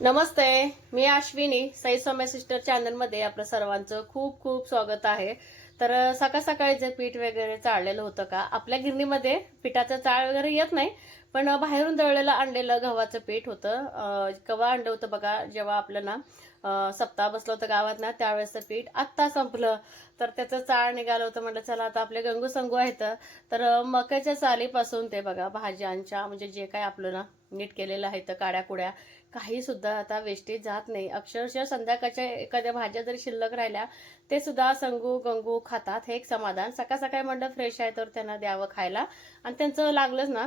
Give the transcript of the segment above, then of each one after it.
नमस्ते मी अश्विनी साई सौम्य सिस्टर चॅनलमध्ये आपलं सर्वांचं खूप खूप स्वागत आहे. तर सकाळ सकाळी जे पीठ वगैरे चाळलेलं होतं का आपल्या गिरणीमध्ये पिठाचं चाळ वगैरे येत नाही पण बाहेरून दळलेलं आणलेलं गव्हाचं पीठ होतं. अं, केव्हा आणलं होतं बघा जेव्हा आपलं ना सप्ताह बसलो होतं गावात ना त्यावेळेसचं पीठ आत्ता संपलं. तर त्याचं चाळ निघालं होतं म्हटलं चला आता आपले गंगू संगू आहेत. तर अं, मक्याच्या चालीपासून ते बघा भाज्यांच्या म्हणजे जे काय आपलं ना नीट केलेलं आहे तर काड्या कुड्या काही सुद्धा आता वेस्टेज जात नाही. अक्षरशः संध्याकाळच्या एखाद्या भाज्या जरी शिल्लक राहिल्या ते सुद्धा संगू गंगू खातात. हे एक समाधान. सकाळ सकाळी म्हणलं फ्रेश आहे तर त्यांना द्यावं खायला. आणि त्यांचं लागलंच ना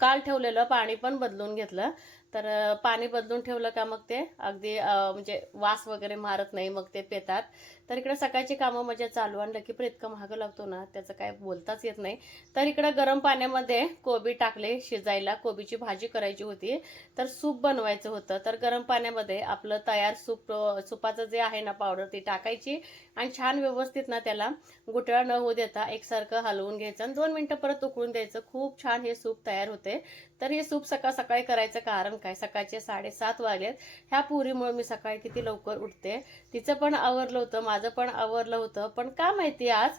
काल ठेवलेलं पाणी पण बदलून घेतलं. तर पाणी बदलून ठेवलं का मग ते? अगदी म्हणजे वास वगैरे मारत नाही मग ते पेतात. तर इकडं सकाळची कामं म्हणजे चालू आणलं की पण इतकं महाग लागतो ना त्याचं काय बोलताच येत नाही. तर इकडं गरम पाण्यामध्ये कोबी टाकले शिजायला कोबीची भाजी करायची होती. तर सूप बनवायचं होतं. तर गरम पाण्यामध्ये आपलं तयार सूप सुपाचं जे आहे ना पावडर ती टाकायची आणि छान व्यवस्थित ना त्याला गुटळा न होऊ देता एकसारखं हलवून घ्यायचं आणि दोन मिनटं परत उकळून द्यायचं. खूप छान हे सूप तयार होते. तर हे सूप सकाळ सकाळी करायचं कारण काय? सकाळचे साडेसात वाजलेत. ह्या पुरीमुळे मी सकाळी किती लवकर उठते? तिचं पण आवरलं होतं. माझं पण आवरलं होतं. पण का माहिती आज?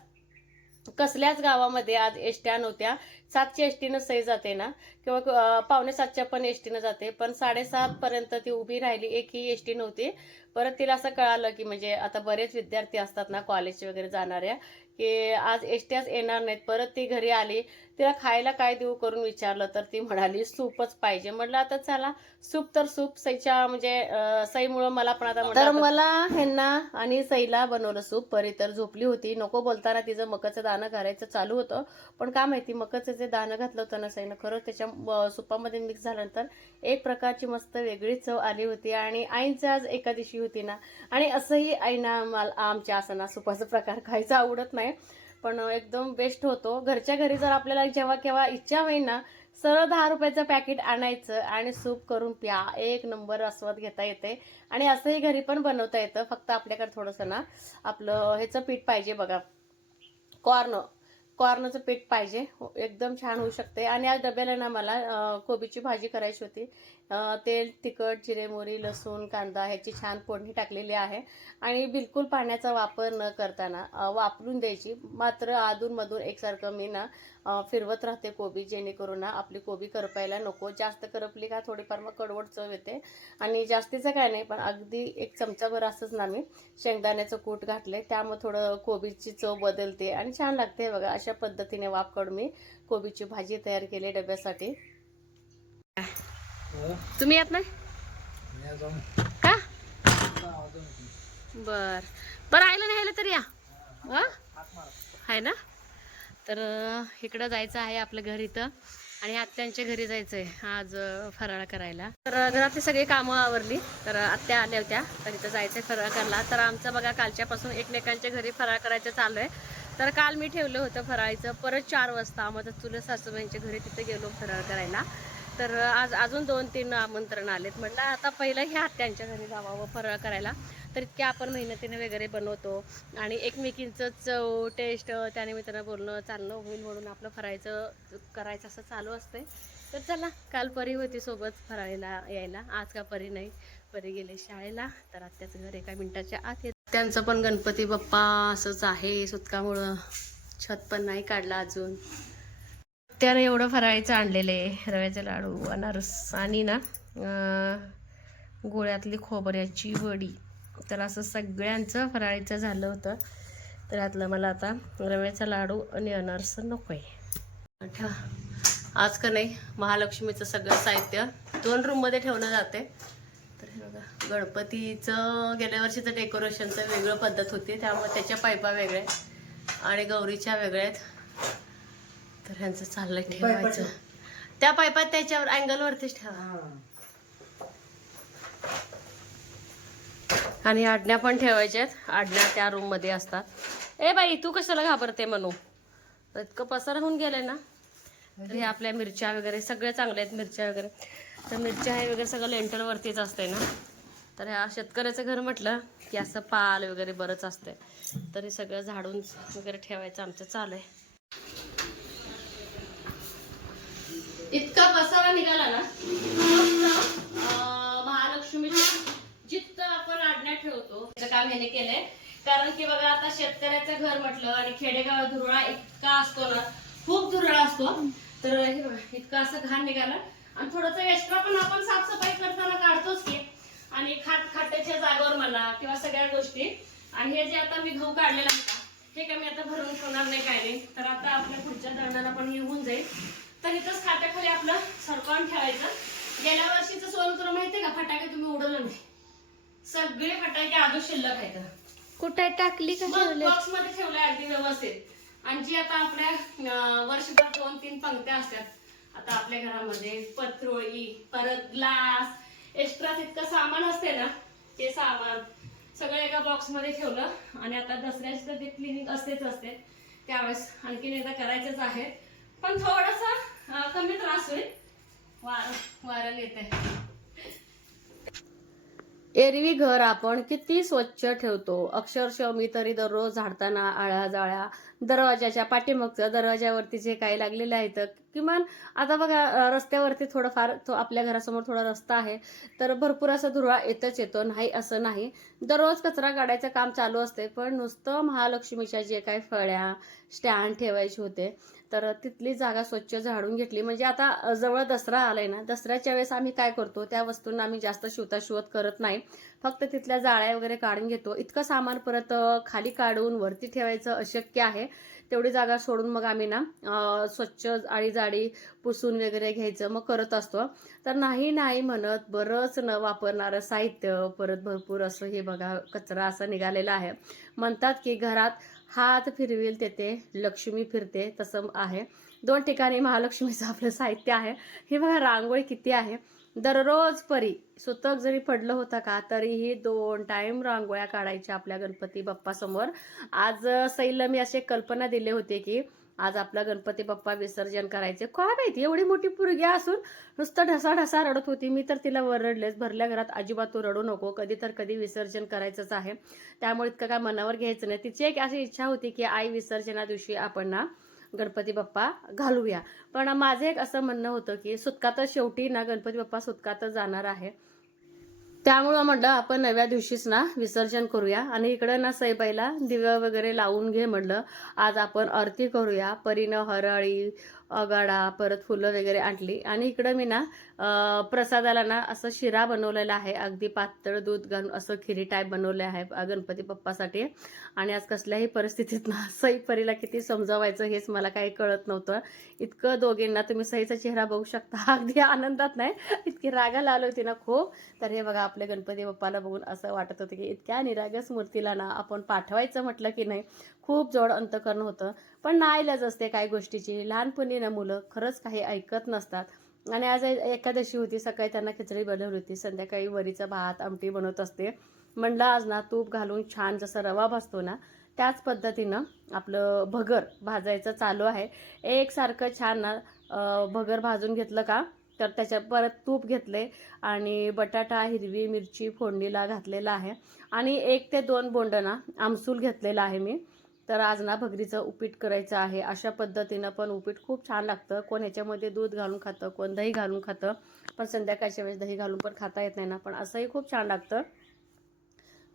कसल्याच गावामध्ये आज एसट्या नव्हत्या. सातच्या एसटीनं सही जाते ना? किंवा पावणे सातच्या पण एसटीनं जाते. पण साडेसात पर्यंत ती उभी राहिली एकही एसटी नव्हती. परत तिला असं कळालं की म्हणजे आता बरेच विद्यार्थी असतात ना कॉलेज वगैरे जाणाऱ्या की आज एसट्याच येणार नाहीत. परत ती घरी आली. तिला खायला काय देऊ करून विचारलं तर ती म्हणाली सूपच पाहिजे. म्हटलं आता चला सूप तर सूप सईच्या म्हणजे सईमुळं मला पण आता तर मला ह्यांना आणि सईला बनवलं सूप परी तर झोपली होती. नको बोलताना तिचं मकाचं दाणं घालायचं चालू होतं. पण काय माहिती मकाचं जे दाणं घातलं होतं ना सईनं खरंच त्याच्या सुपामध्ये मिक्स झाल्यानंतर एक प्रकारची मस्त वेगळी चव आली होती आणि आईंची आज एकादशी होती ना. आणि असंही आईना आमच्या असं ना सुपाचा प्रकार खायचा आवडत नाही. पण एकदम बेस्ट होतो. घरच्या घरी जर आपल्याला जेव्हा केव्हा इच्छा होईल ना सरळ दहा रुपयाचं पॅकेट आणायचं आणि सूप करून प्या. एक नंबर आस्वाद घेता येते. आणि असंही घरी पण बनवता येतं. फक्त आपल्याकडे थोडंसं ना आपलं ह्याचं पीठ पाहिजे बघा. कॉर्न कॉर्नचं पीठ पाहिजे. एकदम छान होऊ शकते. आणि आज डब्याला ना मला कोबीची भाजी करायची होती. तेल तिखट जिरे मोरी लसूण कांदा ह्याची छान फोडणी टाकलेली आहे. आणि बिलकुल पाण्याचा वापर न करताना वापरून द्यायची. मात्र अधूनमधून एकसारखं मी ना फिरवत राहते कोबी. जेणेकरून ना आपली कोबी करपायला नको. जास्त करपली का थोडीफार मग कडवट चव येते. आणि जास्तीचं काय नाही पण अगदी एक चमचाभर असंच ना मी शेंगदाण्याचं कूट घातलंय. त्यामुळे थोडं कोबीची चव बदलते. आणि छान लागते बघा अशी पद्धतीने वाफ काढून मी कोबीची भाजी तयार केली डब्यासाठी. तुम्ही येत नाही? का? बर. बरं आयला नाही आलं तरी या. हा? आहे ना? तर इकडं जायचं आहे आपलं घर इथं आणि आत्यांच्या घरी जायचंय आज अं, फराळ करायला. तर घरातली सगळी कामं आवरली. तर आत्या आल्या होत्या. तर इथं जायचंय फराळ करायला. तर आमचं बघा कालच्यापासून एकमेकांच्या घरी फराळ करायचं चालू आहे. तर काल मी ठेवलं होतं फराळीचं. परत चार वाजता मग चुलत सासूबाईंच्या घरी तिथे गेलो फराळ करायला. तर आज अजून दोन तीन आमंत्रण आलेत. म्हटलं आता पहिलं ह्या त्यांच्या घरी जावावं फराळ करायला. तर इतक्या आपण मेहनतीने वगैरे बनवतो. आणि एकमेकींचं चव टेस्ट त्यानिमित्तानं बोलणं चालणं होईल म्हणून आपलं फरायचं करायचं असं चालू असते तर चला काल परी होती सोबत फराळीला यायला. आज का परी नाही. परी गेले शाळेला. तर आत्याचं घर एका मिनटाच्या आत येत. त्यांचं पण गणपती बाप्पा असंच आहे सुतकामुळं. छत पण नाही काढलं अजून. त्यानं एवढं फराळीचं आणलेले रव्याचे लाडू अनारस आणि ना गोळ्यातली खोबऱ्याची वडी. तर असं सगळ्यांचं फराळीचं झालं होतं. तर यातलं मला आता रव्याचा लाडू आणि अनारस नको आहे ठेवा. आज का नाही महालक्ष्मीचं सगळं साहित्य दोन रूममध्ये ठेवलं जाते गणपतीचं गेल्या वर्षीचं डेकोरेशनचं वेगळं पद्धत होती त्यामुळे त्याच्या पायपा वेगळ्या आहेत आणि गौरीच्या वेगळ्या आहेत. तर ह्यांचं चाललंय ठेवायचं. त्या पायपात त्याच्यावर अँगलवरतीच ठेवा. आणि आडण्या पण ठेवायच्या आहेत. आडण्या त्या रूममध्ये असतात. ए बाई तू कशाला घाबरते म्हणू इतकं पसार होऊन गेलंय ना? तर हे आपल्या मिरच्या वगैरे सगळे चांगले आहेत मिरच्या वगैरे. तर मिरच्या हे वगैरे सगळं लेंटरवरतीच असते ना? तर ह्या शेतकऱ्याचं घर म्हटलं की असं पाल वगैरे बरंच असतंय. तर हे सगळं झाडून वगैरे ठेवायचं आमचं चालू आहे. इतका पसारा निघाला ना महालक्ष्मीच्या जिथं आपण आडण्यात ठेवतो त्याचं काम ह्याने केलंय. कारण की बघा आता शेतकऱ्याचं घर म्हटलं आणि खेडेगाव धुरळा इतका असतो ना खूप धुरळा असतो. तर हे बघा इतकं असं घाण निघालं. आणि थोडंसं एक्स्ट्रा पण आपण साफसफाई करताना काढतोच की आणि खाट खाट्याच्या जागेवर म्हणा किंवा सगळ्या गोष्टी. आणि हे जे आता मी गहू काढलेला आहे का हे काय मी आता भरून ठेवणार नाही काय नाही. तर आता आपल्या पुढच्या दळणाला पण हे होऊन जाईल. तर इथंच खात्याखाली आपलं सरकवून ठेवायचं. गेल्या वर्षीचं सोनं तुला माहितीये का फटाके तुम्ही उडवलं नाही. सगळे फटाके अजून शिल्लक आहेत. कुठे टाकली का बॉक्समध्ये ठेवलंय अगदी व्यवस्थित. आणि जी आता आपल्या वर्षभर दोन तीन पंक्त्या असतात. आता आपल्या घरामध्ये पत्रोळी परत ग्लास एक्स्ट्रा तितकं सामान असते ना ते सामान सगळं एका बॉक्समध्ये ठेवलं. आणि आता दसऱ्याची तर ते क्लिनिक असतेच असते. त्यावेळेस आणखीन एकदा करायचंच आहे. पण थोडासा कमी त्रास होईल. वार वारं येते एरवी घर आपण किती स्वच्छ ठेवतो? अक्षरशः मी तरी दररोज झाडताना आळ्या जाळ्या दरवाजाच्या पाठीमागचं दरवाजावरती जे काही लागलेलं आहे तर किमान आता बघा रस्त्यावरती थोडंफार तो आपल्या घरासमोर थोडा रस्ता आहे तर भरपूर असा धुरळा येतच येतो. नाही असं नाही. दररोज कचरा काढायचं काम चालू असते पण नुसतं महालक्ष्मीच्या जे काही फळ्या स्टँड ठेवायचे होते तर तिथली जागा स्वच्छ झाडून घेतली. म्हणजे आता जवळ दसरा आलाय ना दसऱ्याच्या वेळेस आम्ही काय करतो त्या वस्तूंना आम्ही जास्त शिवता शिवत करत नाही. फक्त तिथल्या जाळ्या वगैरे काढून घेतो. इतकं सामान परत खाली काढून वरती ठेवायचं अशक्य आहे. तेवढी जागा सोडून मग आम्ही ना स्वच्छ आळी जाळी पुसून वगैरे घ्यायचं मग करत असतो. तर नाही नाही म्हणत बरंच न वापरणारं साहित्य परत भरपूर असं हे बघा कचरा असा निघालेला आहे. म्हणतात की घरात हात फिरविल तेथे लक्ष्मी फिरते तसं आहे. दोन ठिकाणी महालक्ष्मीचं आपलं साहित्य आहे. हे बघा रांगोळी किती आहे. दररोज परी सुतक जरी पडलं होतं का तरीही दोन टाईम रांगोळ्या काढायच्या आपल्या गणपती बाप्पासमोर. आज सैला मी असे कल्पना दिली होती की आज आपला गणपती बाप्पा विसर्जन करायचे. काय माहिती एवढी मोठी पुरगी असून नुसतं ढसा ढसा रडत होती. मी तर तिला वरडलेच. भरल्या घरात अजिबात तू रडू नको. कधी तर कधी विसर्जन करायचंच आहे. त्यामुळे इतकं काय मनावर घ्यायचं नाही. तिची एक अशी इच्छा होती की आई विसर्जना दिवशी आपण ना गणपती बाप्पा घालूया. पण माझं एक असं म्हणणं होतं की सुटकातच शेवटी ना गणपती बाप्पा सुटकातच जाणार आहे. त्यामुळं म्हटलं आपण नव्या दिवशीच ना विसर्जन करूया. आणि इकडं ना सैबाईला दिव्या वगैरे लावून घे म्हटलं. आज आपण आरती करूया. परीनं हरळी अगाडा परत फुलं वगैरे आणली. आणि इकडं मी ना प्रसादाला ना असं शिरा बनवलेला आहे. अगदी पातळ दूध घालून असं खिरी टाईप बनवले आहे गणपती बाप्पासाठी. आणि आज कसल्याही परिस्थितीत ना सई परीला किती समजावायचं हेच मला काही कळत नव्हतं. इतकं दोघींना तुम्ही सईचा चेहरा बघू शकता. अगदी आनंदात नाही. इतकी रागाला आलो होती ना खूप. तर हे बघा आपल्या गणपती बाप्पाला बघून असं वाटत होतं की इतक्या निरागस मूर्तीला ना आपण पाठवायचं म्हटलं की नाही खूप जड अंतकरण होतं. पण नाईलाज असते काही गोष्टीची. लहानपणी ना मुलं खरंच काही ऐकत नसतात. आणि आज एकादशी होती सकाळी त्यांना खिचडी बनवली होती. संध्याकाळी वरीचा भात आमटी बनवत असते. म्हणलं आज ना तूप घालून छान जसा रवा भाजतो ना त्याच पद्धतीनं आपलं भगर भाजायचं चालू आहे. एकसारखं छान ना भगर भाजून घेतलं का तर त्याच्या परत तूप घेतले आणि बटाटा हिरवी मिरची फोडणीला घातलेला आहे. आणि एक ते दोन बोंड ना आमसूल घेतलेला आहे मी. तर आज ना भगरीचं उपीट करायचं आहे. अशा पद्धतीनं पण उपीट खूप छान लागतं. कोण ह्याच्यामध्ये दूध घालून खातं कोण दही घालून खातं पण संध्याकाळच्या वेळेस दही घालून पण खाता येत नाही ना. पण असंही खूप छान लागतं.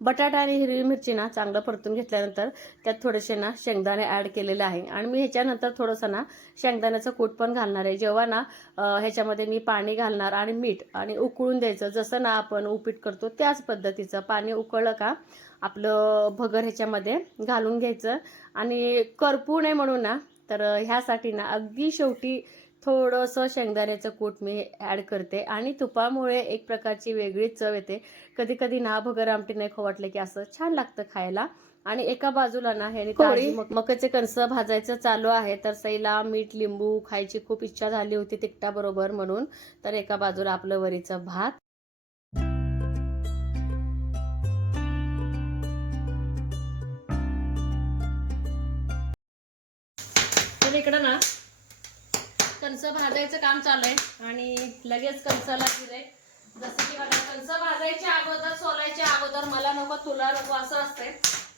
बटाटा आणि हिरवी मिरची ना चांगलं परतून घेतल्यानंतर त्यात थोडेसे ना शेंगदाणे ॲड केलेले आहे. आणि मी ह्याच्यानंतर थोडंसं ना शेंगदाण्याचं कूट पण घालणार आहे. जेव्हा ना ह्याच्यामध्ये मी पाणी घालणार आणि मीठ आणि उकळून द्यायचं जसं ना आपण उपीट करतो त्याच पद्धतीचं पाणी उकळलं का आपलं भगर ह्याच्यामध्ये घालून घ्यायचं. आणि करपू नये म्हणून ना तर ह्यासाठी ना अगदी शेवटी थोडंसं शेंगदाण्याचं कूट मी ॲड करते आणि तुपामुळे एक प्रकारची वेगळीच चव येते. कधी कधी ना भगर आमटी नाही वाटलं की असं छान लागतं खायला. आणि एका बाजूला ना मक- मकाचे कणस भाजायचं चालू आहे तर सईला मीठ लिंबू खायची खूप इच्छा झाली होती तिखटाबरोबर म्हणून. तर एका बाजूला आपलं वरीचं भात. इकडं ना कणस भाजायचं काम चालू आहे. आणि लगेच कणसाला जिरे. जसं की बघा कणस भाजायच्या अगोदर सोलायच्या अगोदर मला नको तुला नको असं असतंय.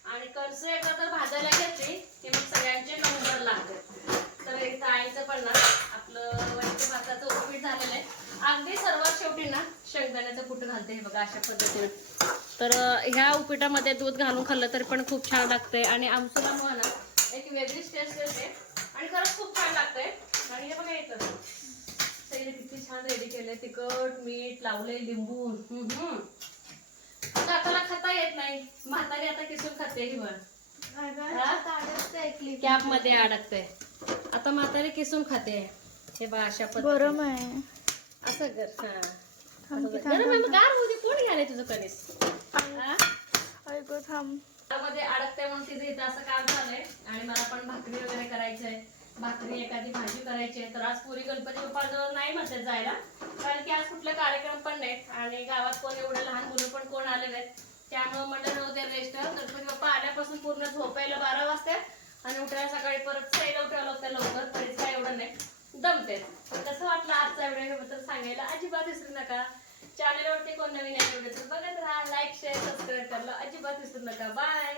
आणि कणस एकदा तर भाजायला घेतली की मग सगळ्यांचे नंबर लागते तर एक आईचं पण ना आपलं वरच्या भाताचं उपीट झालेलं आहे. अगदी सर्वात शेवटी ना शेंगदाण्याचं कुठं घालते हे बघा अशा पद्धतीने. तर ह्या उपिटामध्ये दूध घालून खाल्लं तरी पण खूप छान लागतंय. आणि आमसुलामुळे हो ना एक वेगळीच टेस्ट येते. आणि खरंच खूप छान लागतंय. आणि हे बघा येतं सगळे किती छान रेडी केले तिखट मीठ लावले लिंबू. आताला खाता येत नाही. म्हातारी आता किसून खाते ही बघ. कॅपमध्ये अडकते आता म्हातारी किसून खाते. हे बा अशा गरम आहे असं हा. थांब, गरम आहे, मग. गार होऊ दे. कोण घ्यायला तुझं कणीस? ऐक थांब. मध्ये अडकते म्हणून तिथे इथं असं काम झालंय. आणि मला पण भाकरी वगैरे करायची आहे भाकरी एखादी भाजी करायची आहे तर आज पुरी गणपती बाप्पाजवळ नाही म्हणतात जायला. कारण की आज कुठले कार्यक्रम पण नाही. आणि गावात कोण एवढे लहान मुलं पण कोण आले नाहीत. त्यामुळे म्हणलं नव्हते रेस्ट गणपती बाप्पा आल्यापासून पूर्ण झोपायला बारा वाजता आणि उठायला सकाळी परत सैला उठायला लागतं लवकर. तरीच काय एवढं नाही. दमते कसं वाटलं आजचा व्हिडिओ बद्दल सांगायला अजिबात विसरू नका. चॅनलवरती कोण नवीन आहे व्हिडिओ तर बघत राहा लाईक शेअर सबस्क्राईब करायला अजिबात विसरू नका. बाय